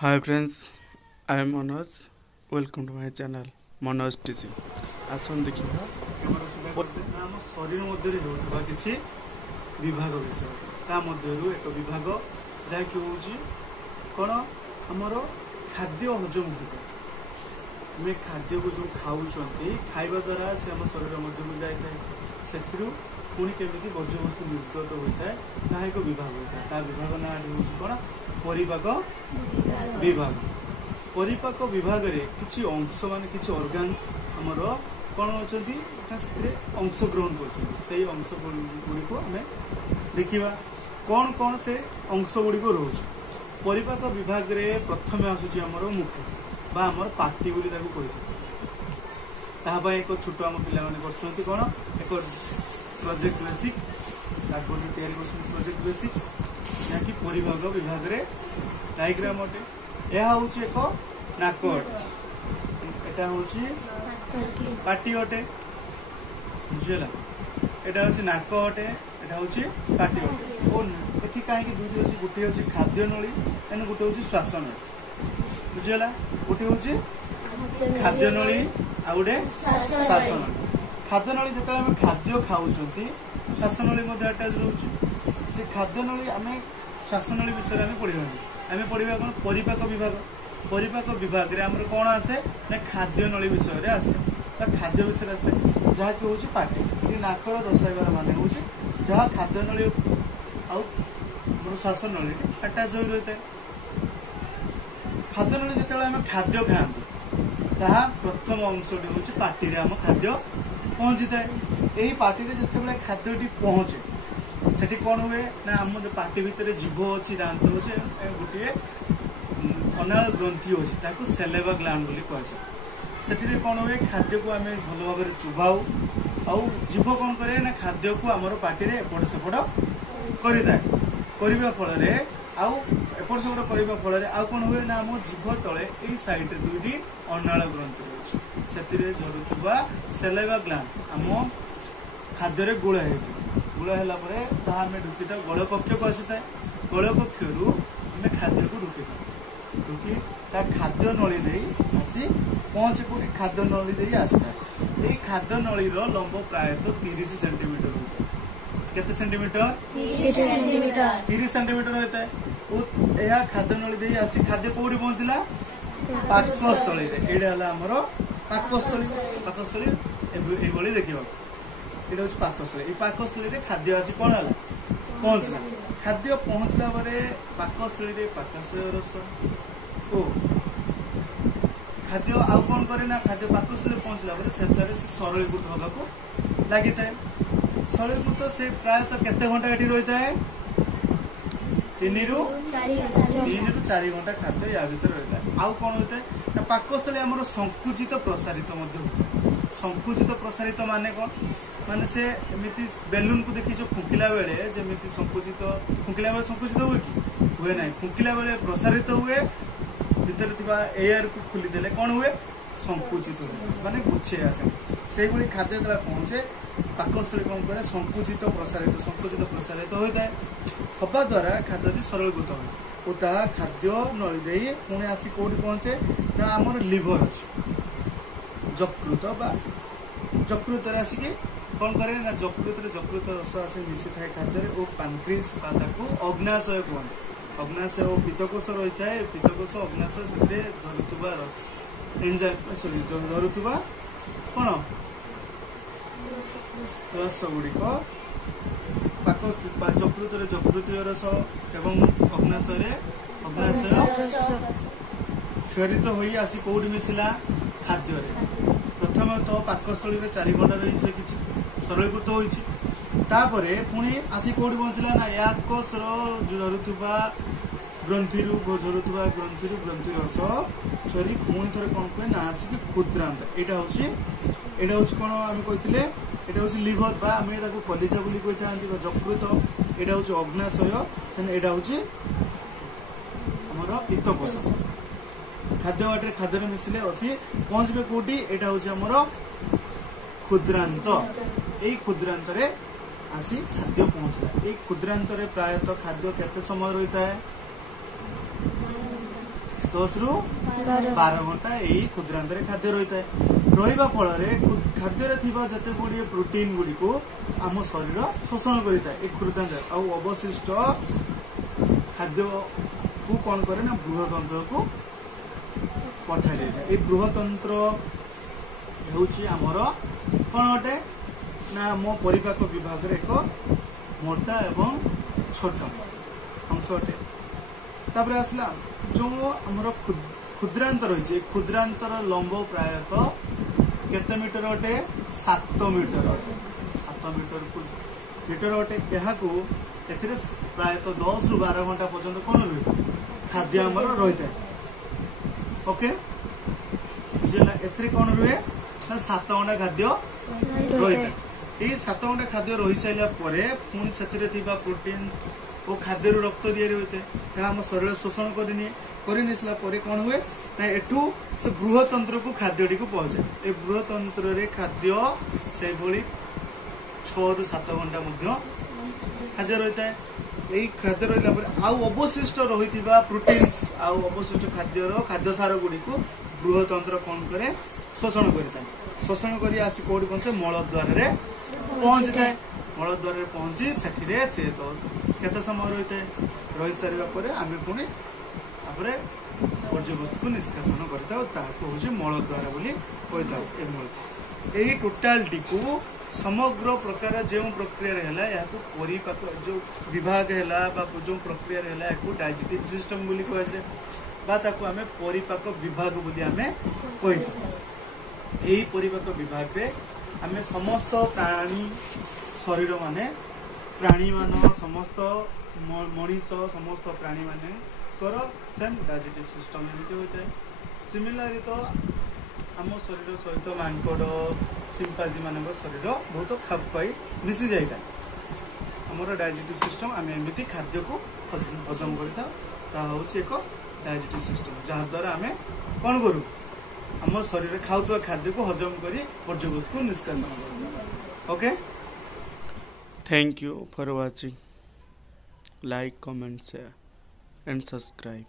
Hi friends, I am Manoj. Welcome to my channel Manoj Teaching. आसन देखिबा आम शरीर मध्य होता किसी विभाग विषय ता मध्यरु एक विभाग जहाँकि हूँ कौन आमर खाद्य हजम विभाग आम खाद्य को जो खाऊँ खाइबा द्वारा से आम शरीर मध्य को जाए से पुणी केमी बर्ज्यवस्तु निर्गत होता है ता एक विभाग होता है विभाग ना हूँ कौन परिपाक विभाग परिपाक विभाग रे किछि अंश मान किछि ऑर्गन्स हमर कोन होचंती अंश ग्रहण कर अंश गुड़ी को आम देखा कौन कौन से अंश गुड़ी को रोच परिपाक विभाग रे प्रथम आसूची हमर मुख बा हमर पार्टी बोली ताको कहिथि एक छोट आम पिला माने करछंती कोन एक प्रोजेक्ट बेसिक ताको तैयारी करछंती प्रोजेक्ट बेसिक याकि परिपाक विभाग रे डायग्राम अटे यह हूँ एक नाक अटे हूँ पाटी अटे बुझेगा यहाँ हूँ नाक अटे यहाँ हूँ पाटी अटे और ये कहीं दुईटी अच्छी गोटे हूँ खाद्य नली एंड गोटे हूँ श्वास नली बुझेगा गोटे हूँ खाद्य नली आ गोटे श्वास नली खाद्य नली जो आम खाद्य खाऊँ श्वास नली अटैच रोचे से खाद्य नली आम श्वास नली विषय में पढ़ानी आम पढ़ा कौन परिपाक विभाग रे हमर कौन आसे ना खाद्य नली विषय रे आसे खाद्य विषय आसता जहाँकि हूँ पाटी नाकर दर्शाइबार मान हूँ जहाँ खाद्य नली आउ श्वास नली अटैच हो रही है खाद्य नली जो आम खाद्य खाआं ताहा प्रथम अंशटी हूँ पाटी आम खाद्य पहुँची थाए यही पाटी जिते खाद्यटी पहुँचे सेठी कौन हुए ना आम पाटी भितर जीभ अच्छी दांत अच्छे गोटे अनाल ग्रंथि अच्छी सेलेवा ग्लैंड बोली कहुए से कौन हुए खाद्य को आम भल भाव चुभाऊ आउ जीभ कौन करे ना खाद्य को आमर पार्टी एपट सेपट करता फल आउ एपट सेपट करने फल आउ कौन हुए ना आम जीभ तले यही सैड दुईटी अनाल ग्रंथि रही से झरुवा सेलेवा ग्लैंड आम खाद्य गोला होती गुड़ा है आम ढुकी था गल कक्ष को आसी था गल कक्ष आम खाद्य को ढुकी था ढुकी खाद्य नली दे आसी पहुँचे कौन खाद्य नली दे आसी था यही खाद्य नली लंब प्रायतः 30 सेंटीमीटर होता है केते सेंटीमीटर 30 सेंटीमीटर होता है यह खाद्य नली दे आसी खाद्य कौटी पहुँचला पाकस्थली यहाँ आमर पाकस्थली ये देखा ये हूँ पाकस्थली पाकस्थली खाद्य आसी कौन है पहुँचला खाद्य पहुँचला पाकस्थली पाकाशय रस ओ खाद्य आउ कौन करे ना खाद्य पाकस्थली पहुँचला से सरलीकृत होगा लगी था सरलीकृत से प्रायतः केते घंटा ये रही है 3 ରୁ 4 घंटा खाद्य या भीतर रही है आउ कौन होता है पाकस्थली आमर संकुचित प्रसारित संकुचित प्रसारित माने कौन माने से एमती बेलून को देखी जो फुंकिला बेले जमी संकुचित फुंकिला बेले संकुचित हुए कि हुए ना फुंकिला बेले प्रसारित हुए भीतर एयर को खोलीदे कौन हुए संकुचित हुए माने गुछे आसे से खाद्य जो पहुँचे पाकस्थली कौन करे संकुचित प्रसारित होता है हवा द्वारा खाद्य सरलीकृत हुए और खाद्य नली दे पुणी आसी कौटी पहुँचे ना आमर लिभर अच्छे जकृत जकृत आसिक कौन करे ना जकृत रस आसे मिसी थाए खाद्य और पानक्रिस अग्नाशय कहते अग्नाशय और पित्तकोश रही है पित्तकोश अग्नाशय से धरुवा रस एंजाइम सॉरी धरुवा कौन रस गुड़िक जकृत जकृतीय रस एवं अग्नाशय क्षरित हो आसी कौटी मिसिला खाद्य प्रथम तो पाकस्थली 4 घंटा रही से किसी सरलीकृत होपर पुणी आसी कौटी पहुँचला ना याकोश झरुवा ग्रंथि ग्रंथि रस झरी पुणी थे कौन कहे ना आसिक क्षुद्रांत यहाँ हूँ कौन आम कही यहाँ हूँ लिभर बा आम कलिजा बोली कही था जकृत यहाँ हूँ अग्नाशय यहाँ हूँ आमर पित्तकोश खाद्य बाटे खाद्य मिसिले असी पहुँचे कौटी यहाँ हूँ आमर क्षुद्रांत यही क्षुद्रांत आसी खाद्य पहुँचला यही क्षुद्रांत प्रायतः खाद्य केते समय रही है 10 रु 12 घंटा यही क्षुद्रांत खाद्य रही है रहा फल खाद्य जिते गुड़िए प्रोटीन गुड़ी को आम शरीर शोषण करता है क्षुद्रांत अवशिष्ट खाद्य को कौन करे ना बृहतंत्र को पठा जाए। बृहतंत्र होची आमर कौन अटे ना मो परिपाक विभाग रे एक मोटा एवं छोट अंश अटे। तापर आसला जो आमर क्षुद्रांत रही क्षुद्रांतर लंब प्रायतः केते मीटर अटे 7 मीटर अटे 7 मीटर अटे यहाँ प्रायतः 10 रु 12 घंटा पर्यंत कौन रुए खाद्य आमर रही है। ओके कौन रुए 7 घंटा खाद्य रही है। ये 7 घंटा खाद्य रही सारा पुणी से प्रोटीन और खाद्य रक्त या होता है आम शरीर शोषण करनी सारा कौन हुए ना एठू से बृहतंत्र को खाद्यटी को पहुंचे ए बृहतंत्र रे खाद्य से 6 रु 7 घंटा खाद्य रही है। यही खाद्य रहा आउ अवशिष्ट रही प्रोटीन्स आउ अवशिष्ट खाद्य सार गुड़ी को बृहतंत्र कौन करे शोषण करता है। शोषण कर आसी कौटी पहुंचे मलद्वार रे पहुंची थाए मलद्वार रे पहुंची से केते समय रही है रही सारा आम पुणी वर्ज्यवस्तु को निष्कासन करता हूँ मलद्वार बोली यही टोटालटी को समग्र प्रकार जो प्रक्रिया है परिपाक जो विभाग है जो प्रक्रिया है डाइजेटिव सिस्टम बोली कहुए आम परिपाक विभाग बोली आम कही। यही परिपाक विभाग रे आम समस्त प्राणी शरीर माने प्राणी मान समस्त मनीष समस्त प्राणी माने सेम डाइजेटिव सिस्टम एमती होता है। सिमिलारी तो आम शरीर सहित मांकड़ सिंपाजी मान शरीर बहुत खाप पाई मिसी जाए आमर डाइजेटिव सिस्टम आम एमती खाद्य को हजम करता हूँ एक डाइजेटिव सिस्टम जहाद्वारा आम कौन करूँ आम शरीर खाऊवा खाद्य को हजम कर वर्ज्यवस्तु को निष्कासन कर। Okay thank you for watching like comment share and subscribe.